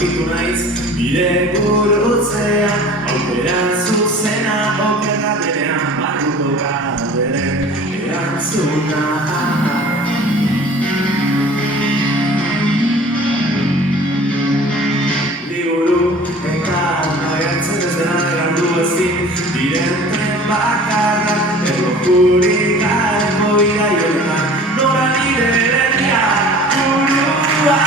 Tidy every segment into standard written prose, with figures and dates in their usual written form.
aurkitu naiz, nire burutzea, aukera zuzena, okerra denean, barruko galderen erantzuna. Liburu eta agertzen ez dena galdu ezin, diren tren bakarra, erlojurik gareko iraioetan, nora nire herria, burua.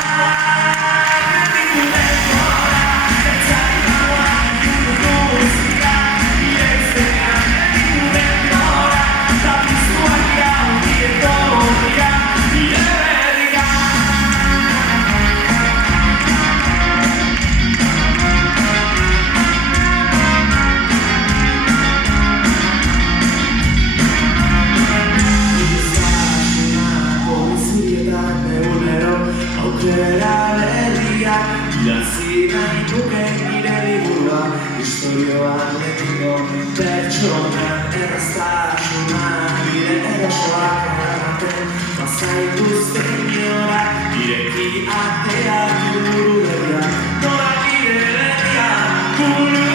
Aukera berriak idatzi nahi nuke nire liburua, istorioan betiko pertsonan erraztasuna, nire erosoak erraten bazaituzte inora, ireki ateak buru berria, nora nire berria, burua.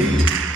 It's a